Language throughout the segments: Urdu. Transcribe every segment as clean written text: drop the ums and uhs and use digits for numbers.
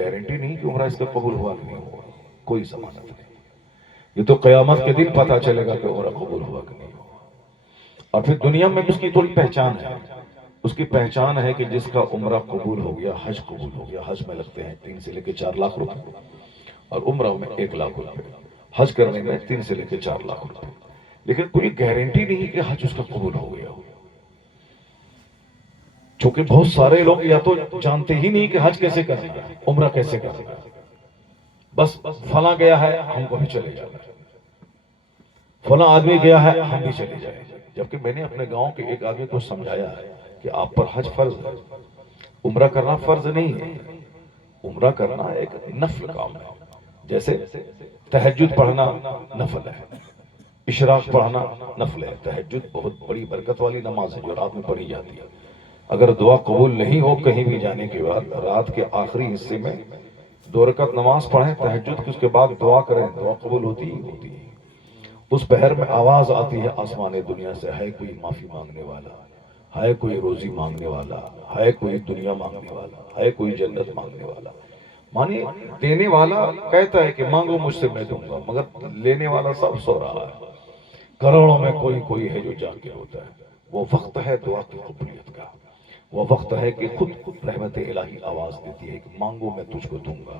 گارنٹی نہیں کہ عمرہ اس کا قبول ہوا کہ نہیں ہوا، کوئی ضمانت نہیں. یہ تو قیامت کے دن پتا چلے گا کہ عمرہ قبول ہوا کہ نہیں ہوا. اور پھر دنیا میں بھی اس کی تھوڑی پہچان ہے. اس کی پہچان ہے کہ جس کا عمرہ قبول ہو گیا، حج قبول ہو گیا. حج میں لگتے ہیں 3 سے لے کے 4 لاکھ روپے، اور عمرہ میں 1 لاکھ روپے. حج کرنے میں 3 سے لے کے 4 لاکھ روپے. لیکن کوئی گارنٹی نہیں کہ حج اس کا قبول ہو گیا ہو. چونکہ بہت سارے لوگ یا تو جانتے ہی نہیں کہ حج کیسے کرنا ہے، عمرہ کیسے کرنا ہے. بس فلاں گیا ہے ہم کو بھی چلے جانا ہے، فلاں آدمی گیا ہے ہم بھی چلے جائیں. جبکہ میں نے اپنے گاؤں کے ایک آدمی کو سمجھایا ہے کہ آپ پر حج فرض ہے، عمرہ کرنا فرض نہیں ہے. عمرہ کرنا ایک نفل کام ہے. جیسے تہجد پڑھنا نفل ہے، اشراق پڑھنا نفل ہے. تہجد بہت بڑی برکت والی نماز ہے جو رات میں پڑھی جاتی ہے. اگر دعا قبول نہیں ہو کہیں بھی جانے کے بعد، رات کے آخری حصے میں 2 رکعت نماز پڑھیں تہجد کی، اس کے بعد دعا کریں، دعا قبول ہوتی ہی ہوتی ہے. اس پہر میں آواز آتی ہے آسمان دنیا سے، ہے کوئی معافی مانگنے والا، ہے کوئی روزی مانگنے والا، ہے کوئی دنیا مانگنے والا، ہے کوئی جنت مانگنے والا. مانی دینے والا کہتا ہے کہ مانگو مجھ سے میں دوں گا، مگر لینے والا سب سو رہا ہے. کروڑوں میں کوئی ہے جو جاگ کے ہوتا ہے. وہ وقت ہے دعا کی قبولیت کا. وہ وقت ہے کہ خود رحمت الہی آواز دیتی ہے کہ مانگو میں تجھ کو دوں گا.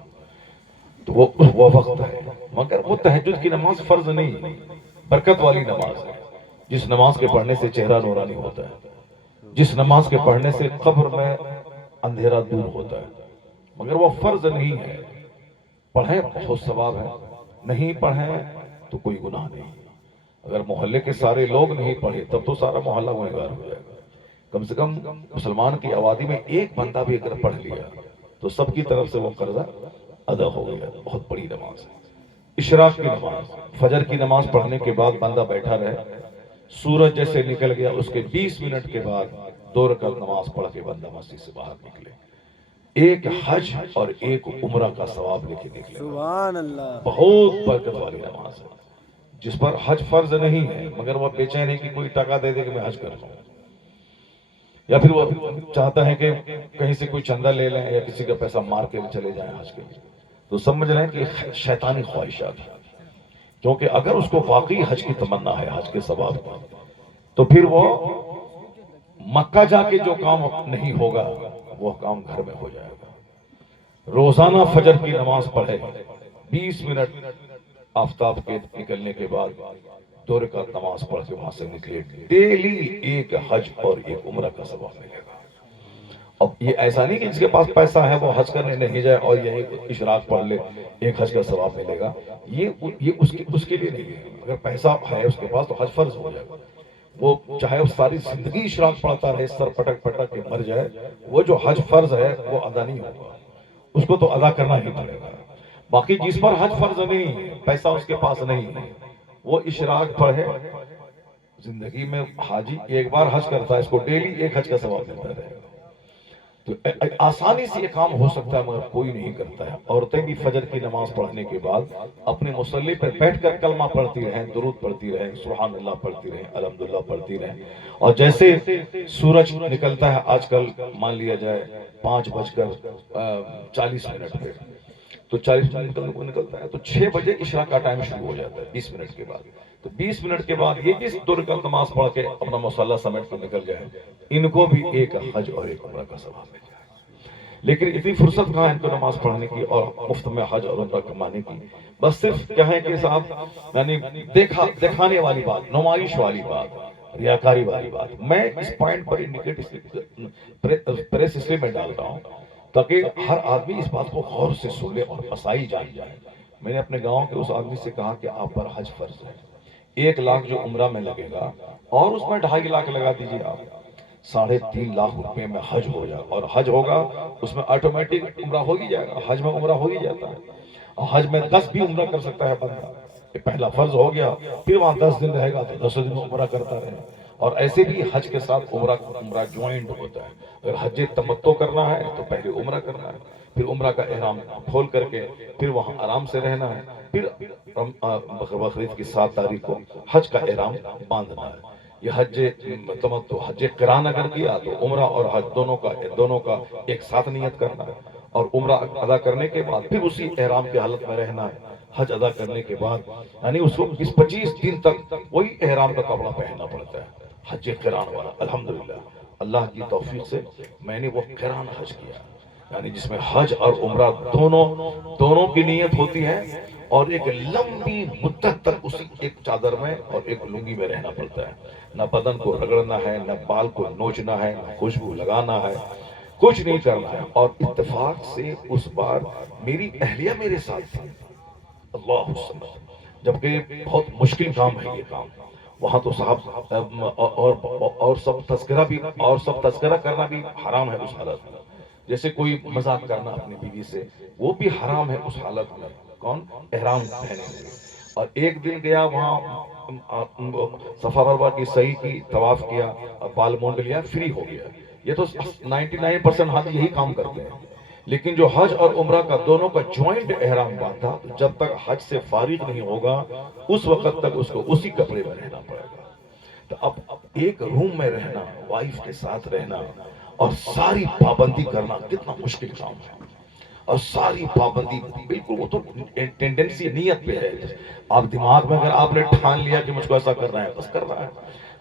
تو وہ وقت ہے. مگر وہ تہجد کی نماز فرض نہیں، برکت والی نماز ہے. جس نماز کے پڑھنے سے چہرہ نورانی ہوتا ہے، جس نماز کے پڑھنے سے قبر میں اندھیرا دور ہوتا ہے. مگر وہ فرض نہیں ہے. پڑھیں بہت ثواب ہے، نہیں پڑھیں تو کوئی گناہ نہیں. اگر محلے کے سارے لوگ نہیں پڑھے تب تو سارا محلہ گنہگار ہو جائے گا. کم سے کم مسلمان کی آبادی میں ایک بندہ بھی اگر پڑھ لیا تو سب کی طرف سے وہ قرضہ ادا ہو گیا. بہت بڑی نماز ہے. اشراق کی نماز، فجر کی نماز پڑھنے کے بعد بندہ بیٹھا رہے، سورج جیسے نکل گیا اس کے 20 منٹ کے بعد 2 رکعت نماز پڑھ کے بندہ مسجد سے باہر نکلے، ایک حج اور ایک عمرہ کا ثواب لے کے نکلے. سبحان اللہ. بہت برکت والی نماز ہے. جس پر حج فرض نہیں ہے مگر وہ بے چین ہے کہ کوئی ٹکا دے دے کہ میں حج کر لوں، یا پھر وہ چاہتا ہے کہ کہیں سے کوئی چندہ لے لیں یا کسی کا پیسہ مار کے چلے جائیں حج کے لیے، تو سمجھ لیں کہ شیطانی خواہشات ہیں. کیونکہ اگر اس کو واقعی حج کی تمنا ہے، حج کے ثواب کی، تو پھر وہ مکہ جا کے جو کام نہیں ہوگا وہ کام گھر میں ہو جائے گا. روزانہ فجر کی نماز پڑھے، 20 منٹ آفتاب کے نکلنے کے بعد 2 رکعت نماز پڑھ کے وہاں سے نکلے، ڈیلی ایک حج اور ایک عمرہ کا ثواب ملے گا. اب یہ ایسا نہیں کہ جس کے پاس پیسہ ہے وہ حج کرنے نہیں جائے اور یہی اشراق پڑھ لے ایک حج کا ثواب ملے گا. یہ اس کے لیے نہیں ہے. اگر پیسہ ہے اس کے پاس تو حج فرض ہو جائے گا. وہ چاہے وہ ساری زندگی اشراق پڑھتا رہے، سر پٹک پٹک کے مر جائے، وہ جو حج فرض ہے وہ ادا نہیں ہوگا. اس کو تو ادا کرنا ہی پڑے گا. باقی جس پر حج فرض نہیں ہے، پیسہ اس کے پاس نہیں ہے، وہ اشراق پڑھے، زندگی میں حاجی ایک بار حج کرتا ہے، اس کو ڈیلی ایک حج کا ثواب ملتا رہے گا. تو آسانی سے یہ کام ہو سکتا ہے مگر کوئی نہیں کرتا ہے. عورتیں بھی فجر کی نماز پڑھنے کے بعد اپنے مصلی پر بیٹھ کر کلمہ پڑھتی رہیں، درود پڑھتی رہیں، سبحان اللہ پڑھتی رہیں، الحمدللہ پڑھتی رہیں. اور جیسے سورج نکلتا ہے، آج کل مان لیا جائے 5:40 پہ، تو 40 منٹ نکلتا ہے تو 6 بجے عشاء کا ٹائم شروع ہو جاتا ہے 20 منٹ کے بعد. تو 20 منٹ کے بعد یہ جس 2 رکعت نماز پڑھ کے اپنا مصلی سمیٹ کر نکل جائے، ان کو بھی ایک حج اور ایک عمرہ کا ثواب مل جائے. لیکن اتنی فرصت کہاں ان کو نماز پڑھنے کی اور مفت میں حج اور عمرہ کمانے کی. بس صرف کیا ہے کہ صاحب یعنی دکھانے والی بات، نمائش والی بات، ریاکاری والی بات. میں اس پوائنٹ پر پریس اس لیے میں ڈال رہا ہوں تاکہ ہر آدمی اس بات کو غور سے سن لے اور پسائی جان جائے. میں نے اپنے گاؤں کے اس آدمی سے کہا کہ آپ پر حج فرض ہے، 1 لاکھ جو عمرہ میں لگے گا اور اس میں 2.5 لاکھ لگا دیجیے آپ، 3.5 لاکھ روپے میں حج ہو جائے. اور حج ہوگا اس میں آٹومیٹک عمرہ ہو ہی جائے گا. حج میں عمرہ ہو ہی جاتا ہے. اور حج میں 10 بھی عمرہ کر سکتا ہے بندہ. یہ پہلا فرض ہو گیا، پھر وہاں 10 دن رہے گا تو 10 دن عمرہ کرتا رہے. اور ایسے بھی حج کے ساتھ عمرہ جوائنٹ ہوتا ہے. اگر حج تمتع کرنا ہے تو پہلے عمرہ کرنا ہے، پھر عمرہ کا احرام کھول کر کے پھر وہاں آرام سے رہنا ہے، پھر بقرعید کی 7 تاریخ کو حج کا احرام باندھنا ہے. یہ حج تمتع، حج قران اگر کیا تو عمرہ اور حج دونوں کا ایک ساتھ نیت کرنا ہے. اور عمرہ ادا کرنے کے بعد پھر اسی احرام کی حالت میں رہنا ہے. حج ادا کرنے کے بعد یعنی اس کو 25 دن تک وہی احرام کا کپڑا پہننا پڑتا ہے, حج قران والا. الحمدللہ اللہ کی توفیق سے میں نے وہ قران حج کیا, یعنی جس میں حج اور عمرہ دونوں کی نیت ہوتی ہے, اور ایک لمبی مدت تک اسی ایک چادر میں اور ایک لنگی میں رہنا پڑتا ہے. نہ بدن کو رگڑنا ہے, نہ بال کو نوچنا ہے, نہ خوشبو لگانا ہے, کچھ نہیں کرنا ہے. اور اتفاق سے اس بار میری اہلیہ میرے ساتھ تھی. اللہ جبکہ بہت مشکل کام ہے یہ کام. وہاں تو صاحب اور سب تذکرہ کرنا بھی حرام ہے اس حالت میں. جیسے کوئی مذاق کرنا اپنی بیوی سے, وہ بھی حرام ہے اس حالت میں. کون احرام پہنے ہوئے. اور ایک دن گیا وہاں صفا مروا کی صحیح کی, طواف کیا, بال مونڈ لیا, فری ہو گیا. یہ تو 99% حج یہی کام کرتے ہیں. لیکن جو حج اور عمرہ کا دونوں کا جوائنٹ احرام باندھا, تو جب تک حج سے فارغ نہیں ہوگا اس وقت تک اس کو اسی کپڑے میں رہنا پڑے گا. تو اب ایک روم میں رہنا, وائف کے ساتھ رہنا اور ساری پابندی کرنا کتنا مشکل کام ہے. اور ساری پابندی بالکل وہ تو ٹینڈنسی نیت پہ ہے. آپ دماغ میں اگر آپ نے ٹھان لیا کہ مجھ کو ایسا کرنا ہے, بس کرنا ہے.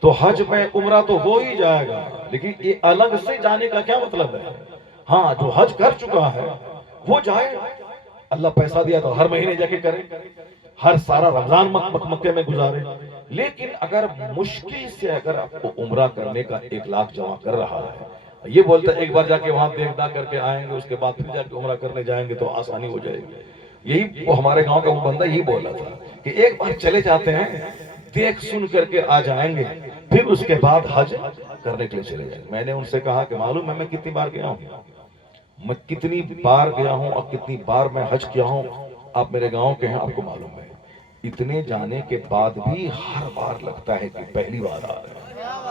تو حج میں عمرہ تو ہو ہی جائے گا, لیکن یہ الگ سے جانے کا کیا مطلب ہے. ہاں جو حج کر چکا ہے وہ جائے, اللہ پیسہ دیا تو ہر مہینے جا کے کرے, ہر سارا رمضان مکے میں گزارے. لیکن اگر مشکل سے اگر آپ کو عمرہ کرنے کا 1 لاکھ جمع کر رہا ہے, یہ بولتا ہے ایک بار جا کے وہاں دیکھنا کر کے آئیں گے, اس کے بعد پھر جا کے عمرہ کرنے جائیں گے تو آسانی ہو جائے گی. یہی وہ ہمارے گاؤں کا وہ بندہ یہی بولا تھا کہ ایک بار چلے جاتے ہیں, دیکھ سن کر کے آ جائیں گے, پھر اس کے بعد حج کرنے کے لیے چلے جائیں گے. میں نے ان سے کہا کہ معلوم ہے میں کتنی بار گیا ہوں, میں کتنی بار گیا ہوں اور کتنی بار میں حج کیا ہوں, آپ میرے گاؤں کے ہیں, آپ کو معلوم ہے. اتنے جانے کے بعد بھی ہر بار لگتا ہے کہ پہلی بار آ رہے ہیں.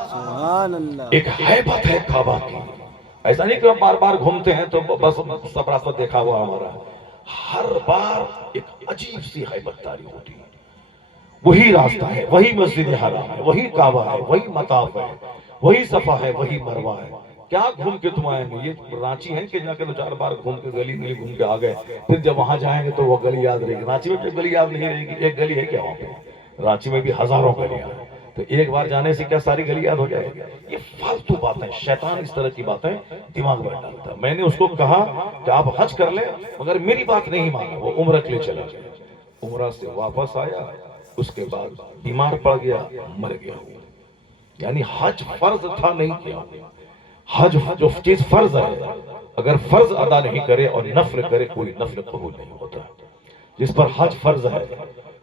سبحان اللہ. ایک ہیبت ہے کعبہ کی. ایسا نہیں کہ ہم بار بار گھومتے ہیں تو بس سب راستہ دیکھا ہوا ہمارا. ہر بار ایک عجیب سی ہیبت تاری ہوتی ہے. وہی راستہ ہے, وہی مسجد حرام ہے, وہی کعبہ ہے, وہی مطاف ہے, وہی صفا ہے, وہی مروہ ہے. کیا گھوم کے تم آئیں گے. یہ رانچی ہے کہ جا کے 2-4 بار گھوم کے گلی گلی گھوم کے آ گئے, پھر جب وہاں جائیں گے تو وہ گلی یاد رہے گی. رانچی میں گلی یاد نہیں رہے گی. ایک گلی ہے کیا وہاں پہ, رانچی میں بھی ہزاروں گلیاں ہیں. تو ایک بار جانے سے کیا ساری گلی یاد ہو جائے گی. یہ فالتو باتیں, شیطان اس طرح کی باتیں دماغ میں ڈالتا ہے. میں نے اس کو کہا کہ آپ حج کر لیں, مگر میری بات نہیں مانا. وہ عمرہ کے لیے چلا گیا. عمرہ سے واپس آیا, اس کے بعد بیمار پڑ گیا, مر گیا. یعنی حج فرض تھا, نہیں کیا. حج جو چیز فرض ہے, اگر فرض ادا نہیں کرے اور نفل کرے, کوئی نفل قبول نہیں ہوتا. جس پر حج فرض ہے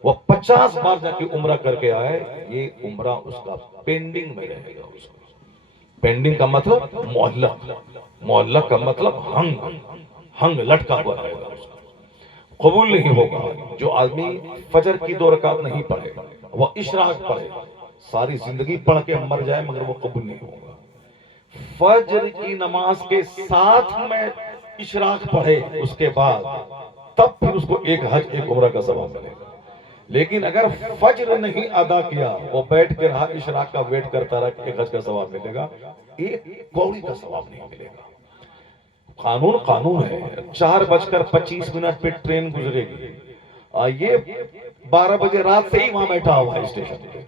وہ 50 بار جا کے عمرہ کر کے آئے, یہ عمرہ اس کا پینڈنگ میں رہے گا. اس کا پینڈنگ کا مطلب معلق, معلق کا مطلب ہنگ لٹکا ہوا رہے گا. اس کا قبول نہیں ہوگا. جو آدمی فجر کی 2 رکعت نہیں پڑھے, وہ اشراق پڑھے, ساری زندگی پڑھ کے مر جائے مگر وہ قبول نہیں ہوگا. فجر کی نماز کے ساتھ میں اشراق پڑھے اس کے بعد, تب پھر اس کو ایک حج ایک عمرہ کا ثواب ملے گا. لیکن اگر فجر نہیں ادا کیا, وہ بیٹھ کے رہا اشراق کا ویٹ کرتا رہا کہ ایک حج کا ثواب ملے گا, ایک کوڑی کا ثواب نہیں ملے گا. قانون ہے. 4:25 پہ ٹرین گزرے گی, یہ 12 بجے رات سے ہی وہاں بیٹھا ہوا ہے اسٹیشن پہ,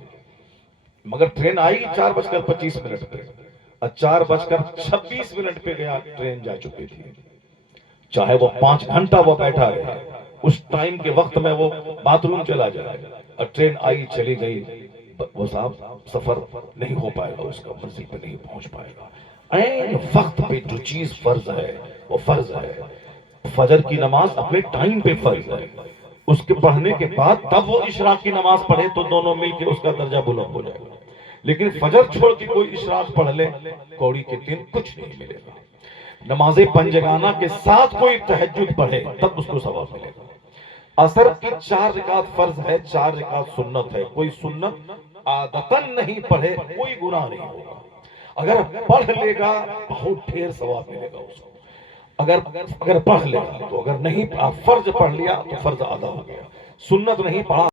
مگر ٹرین آئی 4:25 پہ, 4:26 پہ گیا, ٹرین جا چکی تھی. چاہے وہ 5 گھنٹہ وہ بیٹھا رہے, اس ٹائم کے وقت میں وہ باتھ روم چلا جائے, اور ٹرین آئی چلی گئی, وہ صاحب سفر نہیں ہو پائے گا, اس کا منزل پہ نہیں پہنچ پائے گا. عین وقت پہ جو چیز فرض ہے وہ فرض ہے. فجر کی نماز اپنے ٹائم پہ فرض ہے, اس کے پڑھنے کے بعد تب وہ اشراق کی نماز پڑھے تو دونوں مل کے اس کا درجہ بلند ہو جائے گا. لیکن فجر چھوڑ کے کوئی اشراق پڑھ لے, کوڑی کے دن کچھ نہیں ملے گا. نماز پنجگانہ کے ساتھ کوئی تہجد پڑھے تب اس کو ثواب ملے گا. عصر کی 4 رکعت فرض ہے, 4 رکعت سنت ہے. کوئی سنت عادتاً نہیں پڑھے, کوئی گناہ نہیں ہوگا. اگر پڑھ لے گا بہت ڈھیر ثواب ملے گا اس کو. اگر پڑھ لے گا تو, اگر نہیں فرض پڑھ لیا تو فرض ادا ہو گیا. سنت نہیں پڑھا